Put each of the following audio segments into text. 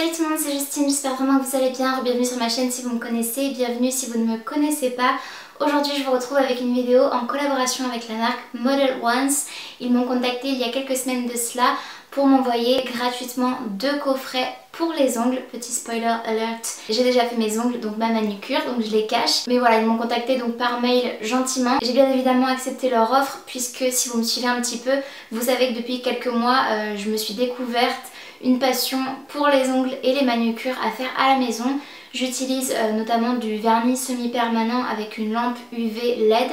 Salut tout le monde, c'est Justine, j'espère vraiment que vous allez bien. Bienvenue sur ma chaîne si vous me connaissez, bienvenue si vous ne me connaissez pas. Aujourd'hui je vous retrouve avec une vidéo en collaboration avec la marque Model Ones. Ils m'ont contacté il y a quelques semaines de cela pour m'envoyer gratuitement 2 coffrets pour les ongles. Petit spoiler alert, j'ai déjà fait mes ongles, donc ma manucure, donc je les cache. Mais voilà, ils m'ont contacté donc par mail gentiment. J'ai bien évidemment accepté leur offre puisque si vous me suivez un petit peu, vous savez que depuis quelques mois je me suis découverte une passion pour les ongles et les manucures à faire à la maison. J'utilise notamment du vernis semi-permanent avec une lampe UV LED.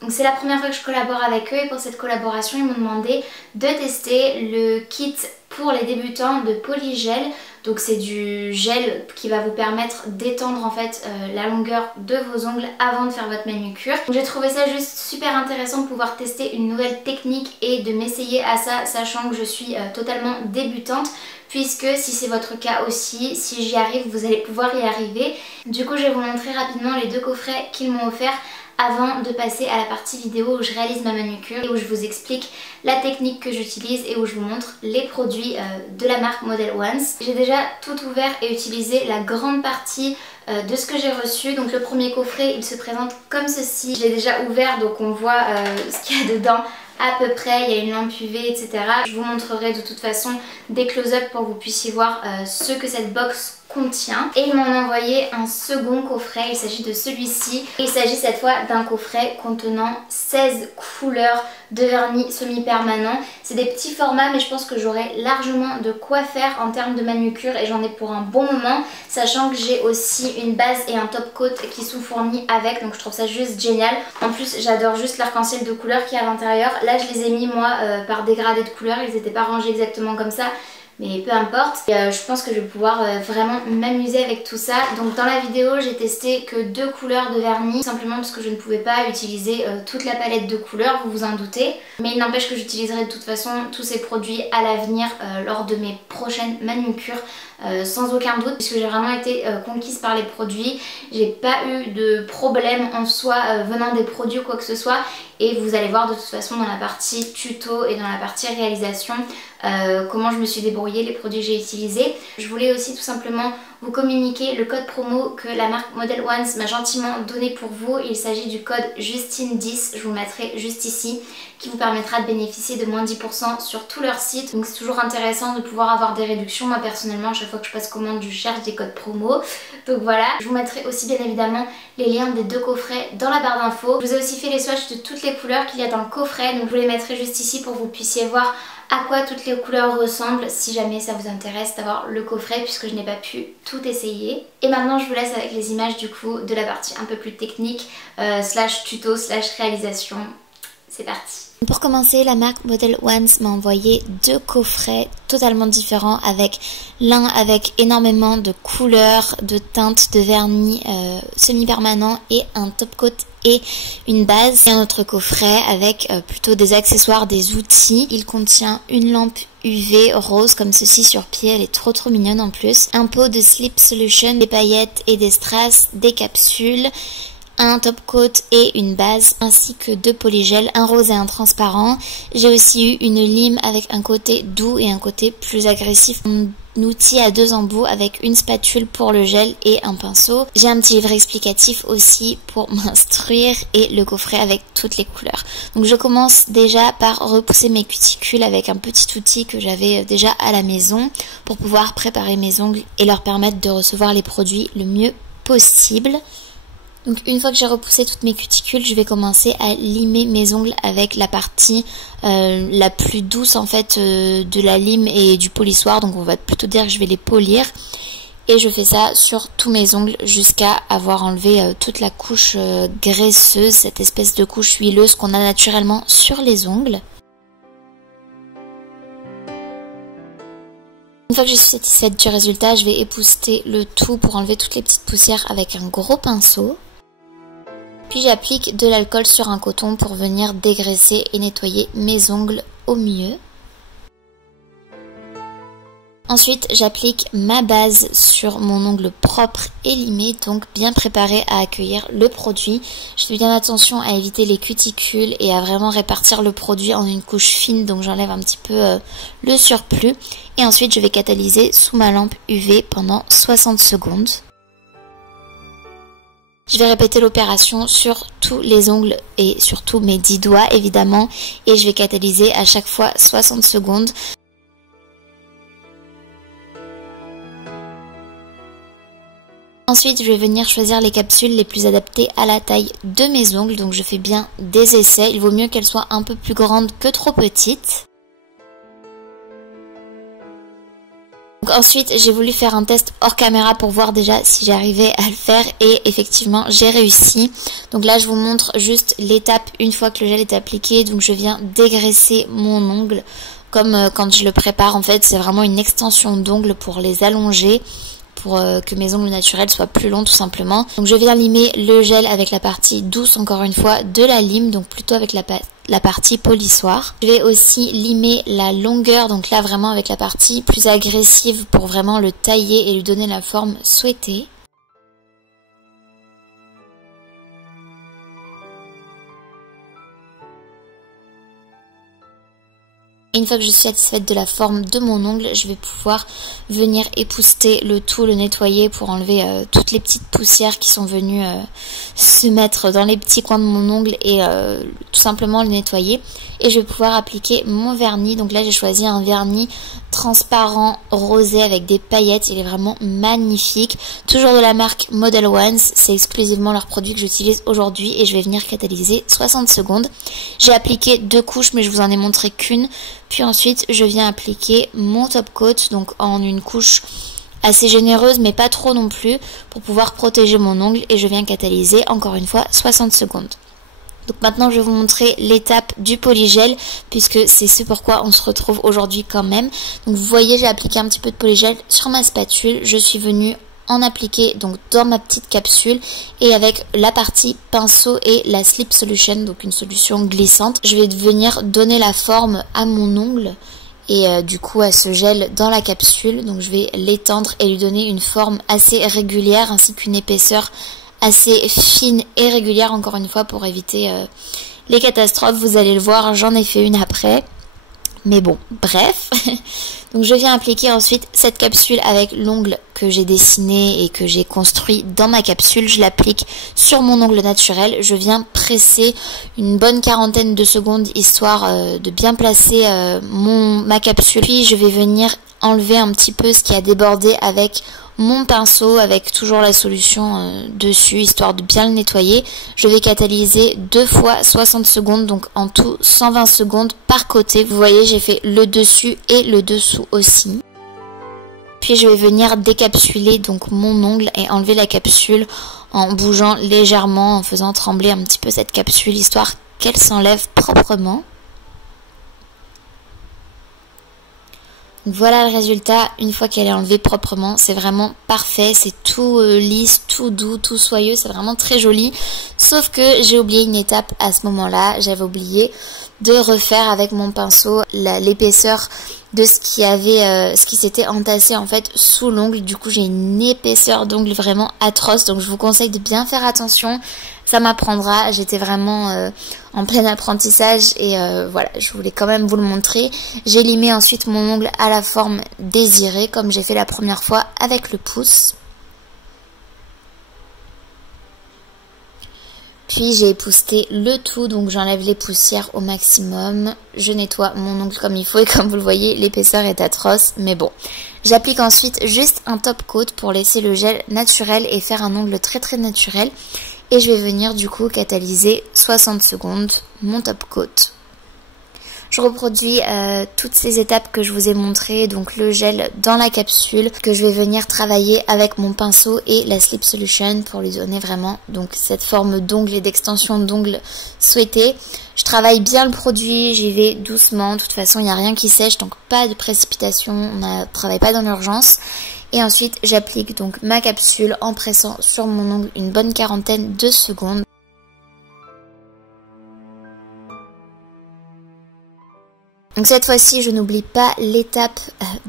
Donc c'est la première fois que je collabore avec eux et pour cette collaboration ils m'ont demandé de tester le kit pour les débutants de Polygel. Donc c'est du gel qui va vous permettre d'étendre en fait la longueur de vos ongles avant de faire votre manucure. J'ai trouvé ça juste super intéressant de pouvoir tester une nouvelle technique et de m'essayer à ça, sachant que je suis totalement débutante. Puisque si c'est votre cas aussi, si j'y arrive, vous allez pouvoir y arriver. Du coup je vais vous montrer rapidement les 2 coffrets qu'ils m'ont offerts avant de passer à la partie vidéo où je réalise ma manucure et où je vous explique la technique que j'utilise et où je vous montre les produits de la marque Model Ones. J'ai déjà tout ouvert et utilisé la grande partie de ce que j'ai reçu. Donc le premier coffret il se présente comme ceci. Je l'ai déjà ouvert donc on voit ce qu'il y a dedans à peu près, il y a une lampe UV etc. Je vous montrerai de toute façon des close-up pour que vous puissiez voir ce que cette box contient. Et ils m'ont envoyé un second coffret, il s'agit de celui-ci. Il s'agit cette fois d'un coffret contenant 16 couleurs de vernis semi-permanent. C'est des petits formats mais je pense que j'aurai largement de quoi faire en termes de manucure et j'en ai pour un bon moment, sachant que j'ai aussi une base et un top coat qui sont fournis avec, donc je trouve ça juste génial. En plus j'adore juste l'arc-en-ciel de couleurs qu'il y a à l'intérieur. Là je les ai mis moi par dégradé de couleurs, ils n'étaient pas rangés exactement comme ça. Mais peu importe, je pense que je vais pouvoir vraiment m'amuser avec tout ça. Donc dans la vidéo j'ai testé que 2 couleurs de vernis, simplement parce que je ne pouvais pas utiliser toute la palette de couleurs, vous vous en doutez. Mais il n'empêche que j'utiliserai de toute façon tous ces produits à l'avenir lors de mes prochaines manucures. Sans aucun doute, puisque j'ai vraiment été conquise par les produits. J'ai pas eu de problème en soi venant des produits ou quoi que ce soit. Et vous allez voir de toute façon dans la partie tuto et dans la partie réalisation comment je me suis débrouillée, les produits que j'ai utilisés. Je voulais aussi tout simplement vous communiquer le code promo que la marque Model Ones m'a gentiment donné pour vous. Il s'agit du code Justine10, je vous le mettrai juste ici, qui vous permettra de bénéficier de moins 10% sur tout leur site. Donc c'est toujours intéressant de pouvoir avoir des réductions. Moi personnellement, à chaque fois que je passe commande, je cherche des codes promo. Donc voilà, je vous mettrai aussi bien évidemment les liens des 2 coffrets dans la barre d'infos. Je vous ai aussi fait les swatchs de toutes les couleurs qu'il y a dans le coffret, donc je vous les mettrai juste ici pour que vous puissiez voir à quoi toutes les couleurs ressemblent si jamais ça vous intéresse d'avoir le coffret, puisque je n'ai pas pu tout essayer. Et maintenant je vous laisse avec les images du coup de la partie un peu plus technique slash tuto slash réalisation. C'est parti. Pour commencer, la marque Model Ones m'a envoyé 2 coffrets totalement différents, avec l'un avec énormément de couleurs, de teintes, de vernis semi-permanent et un top coat et une base, et un autre coffret avec plutôt des accessoires, des outils. Il contient une lampe UV rose comme ceci sur pied, elle est trop mignonne en plus, un pot de Sleep Solution, des paillettes et des strass, des capsules, un top coat et une base, ainsi que 2 polygels, un rose et un transparent. J'ai aussi eu une lime avec un côté doux et un côté plus agressif. Un outil à 2 embouts avec une spatule pour le gel et un pinceau. J'ai un petit livre explicatif aussi pour m'instruire et le coffret avec toutes les couleurs. Donc je commence déjà par repousser mes cuticules avec un petit outil que j'avais déjà à la maison pour pouvoir préparer mes ongles et leur permettre de recevoir les produits le mieux possible. Donc une fois que j'ai repoussé toutes mes cuticules, je vais commencer à limer mes ongles avec la partie la plus douce en fait de la lime et du polissoir. Donc on va plutôt dire que je vais les polir. Et je fais ça sur tous mes ongles jusqu'à avoir enlevé toute la couche graisseuse, cette espèce de couche huileuse qu'on a naturellement sur les ongles. Une fois que je suis satisfaite du résultat, je vais épousseter le tout pour enlever toutes les petites poussières avec un gros pinceau. Puis j'applique de l'alcool sur un coton pour venir dégraisser et nettoyer mes ongles au mieux. Ensuite, j'applique ma base sur mon ongle propre et limé, donc bien préparé à accueillir le produit. Je fais bien attention à éviter les cuticules et à vraiment répartir le produit en une couche fine, donc j'enlève un petit peu le surplus. Et ensuite, je vais catalyser sous ma lampe UV pendant 60 secondes. Je vais répéter l'opération sur tous les ongles et sur tous mes 10 doigts évidemment, et je vais catalyser à chaque fois 60 secondes. Ensuite, je vais venir choisir les capsules les plus adaptées à la taille de mes ongles. Donc je fais bien des essais. Il vaut mieux qu'elles soient un peu plus grandes que trop petites. Donc ensuite, j'ai voulu faire un test hors caméra pour voir déjà si j'arrivais à le faire. Et effectivement, j'ai réussi. Donc là, je vous montre juste l'étape une fois que le gel est appliqué. Donc je viens dégraisser mon ongle. Comme quand je le prépare, en fait, c'est vraiment une extension d'ongles pour les allonger, pour que mes ongles naturels soient plus longs tout simplement. Donc je viens limer le gel avec la partie douce encore une fois de la lime, donc plutôt avec la partie polissoir. Je vais aussi limer la longueur, donc là vraiment avec la partie plus agressive pour vraiment le tailler et lui donner la forme souhaitée. Et une fois que je suis satisfaite de la forme de mon ongle, je vais pouvoir venir épousseter le tout, le nettoyer pour enlever toutes les petites poussières qui sont venues se mettre dans les petits coins de mon ongle et tout simplement le nettoyer. Et je vais pouvoir appliquer mon vernis. Donc là j'ai choisi un vernis transparent rosé avec des paillettes. Il est vraiment magnifique. Toujours de la marque Model Ones. C'est exclusivement leur produit que j'utilise aujourd'hui et je vais venir catalyser 60 secondes. J'ai appliqué 2 couches mais je vous en ai montré qu'une. Puis ensuite je viens appliquer mon top coat, donc en une couche assez généreuse mais pas trop non plus pour pouvoir protéger mon ongle, et je viens catalyser encore une fois 60 secondes. Donc maintenant je vais vous montrer l'étape du polygel puisque c'est ce pourquoi on se retrouve aujourd'hui quand même. Donc vous voyez, j'ai appliqué un petit peu de polygel sur ma spatule, je suis venue en appliquer donc dans ma petite capsule et avec la partie pinceau et la slip solution, donc une solution glissante, je vais venir donner la forme à mon ongle et du coup à ce gel dans la capsule. Donc je vais l'étendre et lui donner une forme assez régulière ainsi qu'une épaisseur assez fine et régulière, encore une fois pour éviter les catastrophes. Vous allez le voir, j'en ai fait une après. Mais bon, bref. Donc je viens appliquer ensuite cette capsule avec l'ongle que j'ai dessiné et que j'ai construit dans ma capsule. Je l'applique sur mon ongle naturel. Je viens presser une bonne quarantaine de secondes histoire de bien placer ma capsule. Puis je vais venir enlever un petit peu ce qui a débordé avec mon pinceau, avec toujours la solution dessus, histoire de bien le nettoyer. Je vais catalyser 2 fois 60 secondes, donc en tout 120 secondes par côté. Vous voyez, j'ai fait le dessus et le dessous aussi. Puis je vais venir décapsuler donc mon ongle et enlever la capsule en bougeant légèrement, en faisant trembler un petit peu cette capsule, histoire qu'elle s'enlève proprement. Voilà le résultat une fois qu'elle est enlevée proprement. C'est vraiment parfait, c'est tout lisse, tout doux, tout soyeux, c'est vraiment très joli. Sauf que j'ai oublié une étape à ce moment-là, j'avais oublié de refaire avec mon pinceau l'épaisseur de ce qui s'était entassé en fait sous l'ongle. Du coup j'ai une épaisseur d'ongle vraiment atroce, donc je vous conseille de bien faire attention. Ça m'apprendra, j'étais vraiment en plein apprentissage et voilà, je voulais quand même vous le montrer. J'ai limé ensuite mon ongle à la forme désirée comme j'ai fait la première fois avec le pouce. Puis j'ai épousseté le tout, donc j'enlève les poussières au maximum. Je nettoie mon ongle comme il faut et comme vous le voyez, l'épaisseur est atroce, mais bon. J'applique ensuite juste un top coat pour laisser le gel naturel et faire un ongle très très naturel. Et je vais venir du coup catalyser 60 secondes mon top coat. Je reproduis toutes ces étapes que je vous ai montrées, donc le gel dans la capsule que je vais venir travailler avec mon pinceau et la slip solution pour lui donner vraiment donc cette forme d'ongle et d'extension d'ongle souhaitée. Je travaille bien le produit, j'y vais doucement, de toute façon il n'y a rien qui sèche, donc pas de précipitation, on ne travaille pas dans l'urgence. Et ensuite j'applique donc ma capsule en pressant sur mon ongle une bonne quarantaine de secondes. Donc cette fois-ci, je n'oublie pas l'étape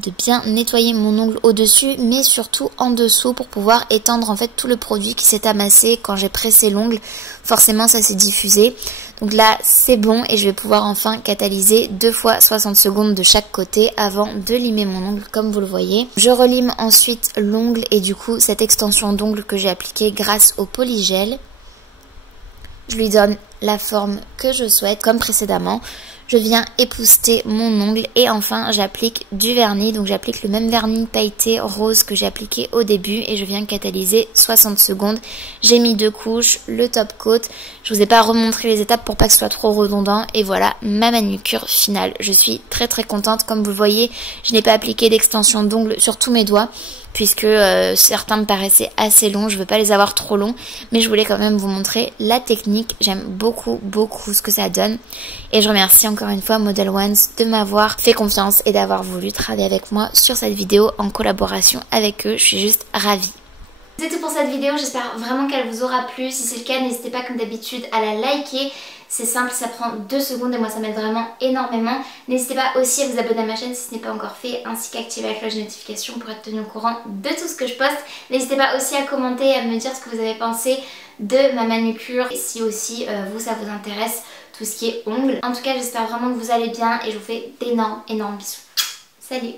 de bien nettoyer mon ongle au-dessus, mais surtout en dessous pour pouvoir étendre en fait tout le produit qui s'est amassé quand j'ai pressé l'ongle. Forcément, ça s'est diffusé. Donc là, c'est bon et je vais pouvoir enfin catalyser 2 fois 60 secondes de chaque côté avant de limer mon ongle comme vous le voyez. Je relime ensuite l'ongle et du coup cette extension d'ongle que j'ai appliquée grâce au polygel. Je lui donne la forme que je souhaite comme précédemment. Je viens épousseter mon ongle et enfin j'applique du vernis. Donc j'applique le même vernis pailleté rose que j'ai appliqué au début et je viens catalyser 60 secondes. J'ai mis 2 couches, le top coat. Je vous ai pas remontré les étapes pour pas que ce soit trop redondant. Et voilà ma manucure finale. Je suis très contente. Comme vous le voyez, je n'ai pas appliqué d'extension d'ongle sur tous mes doigts, puisque certains me paraissaient assez longs, je veux pas les avoir trop longs, mais je voulais quand même vous montrer la technique. J'aime beaucoup ce que ça donne et je remercie encore une fois Model Ones de m'avoir fait confiance et d'avoir voulu travailler avec moi sur cette vidéo en collaboration avec eux. Je suis juste ravie. C'est tout pour cette vidéo, j'espère vraiment qu'elle vous aura plu. Si c'est le cas, n'hésitez pas comme d'habitude à la liker. C'est simple, ça prend 2 secondes et moi ça m'aide vraiment énormément. N'hésitez pas aussi à vous abonner à ma chaîne si ce n'est pas encore fait, ainsi qu'activer la cloche de notification pour être tenu au courant de tout ce que je poste. N'hésitez pas aussi à commenter et à me dire ce que vous avez pensé de ma manucure et si aussi vous ça vous intéresse tout ce qui est ongles. En tout cas j'espère vraiment que vous allez bien et je vous fais d'énormes bisous. Salut!